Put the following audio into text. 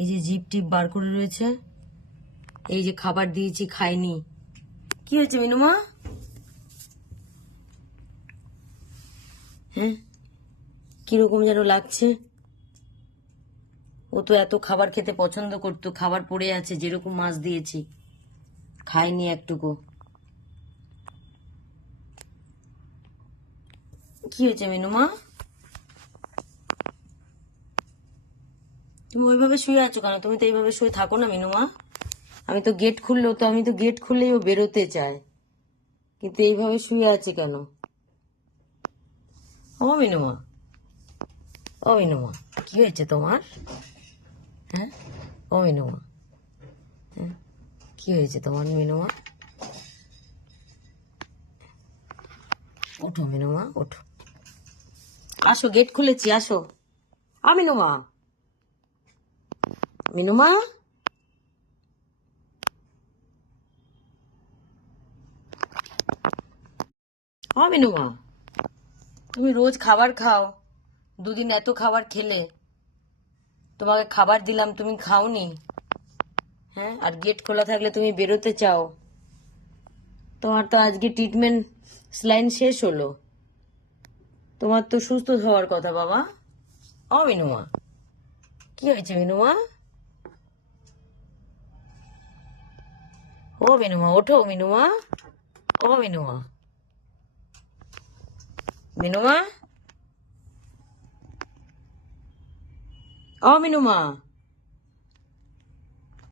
এই যে জিপ টিপ বার করে রয়েছে, এই যে খাবার দিয়েছি খায়নি। কি হয়েছে মিনুমা? হ্যাঁ, কিরকম যেন লাগছে। ও তো এত খাবার খেতে পছন্দ করতো, খাবার পড়ে আছে যেরকম মাছ দিয়েছি, খায়নি একটুকু। কি হয়েছে মিনুমা? তুমি ওইভাবে শুয়ে আছো কেন? তুমি তো এইভাবে শুয়ে থাকো না মিনুমা। আমি তো গেট খুললেই ও বেরোতে চায়, কিন্তু এইভাবে শুয়ে আছে কেন? ও মিনুমা, ও মিনুমা, কি হয়েছে তোমার? হ্যাঁ, ও মিনুমা, হ্যাঁ, কি হয়েছে তোমার মিনুমা? ওঠো মিনুমা, ওঠো, আসো, গেট খুলেছি, আসো। মিনুমা, মিনুমা, মিনুমা, তুমি রোজ খাবার খাও, দুদিন এত খাবার খেলে, তোমাকে খাবার দিলাম তুমি খাওনি। হ্যাঁ, আর গেট খোলা থাকলে তুমি বেরোতে চাও। তোমার তো আজকে ট্রিটমেন্ট স্লাইন শেষ হলো, তোমার তো সুস্থ হওয়ার কথা বাবা। মিনুমা, কি হয়েছে মিনুমা? মিনুমা, ওঠো মিনুমা, মিনুমা, মিনুমা, মিনুমা।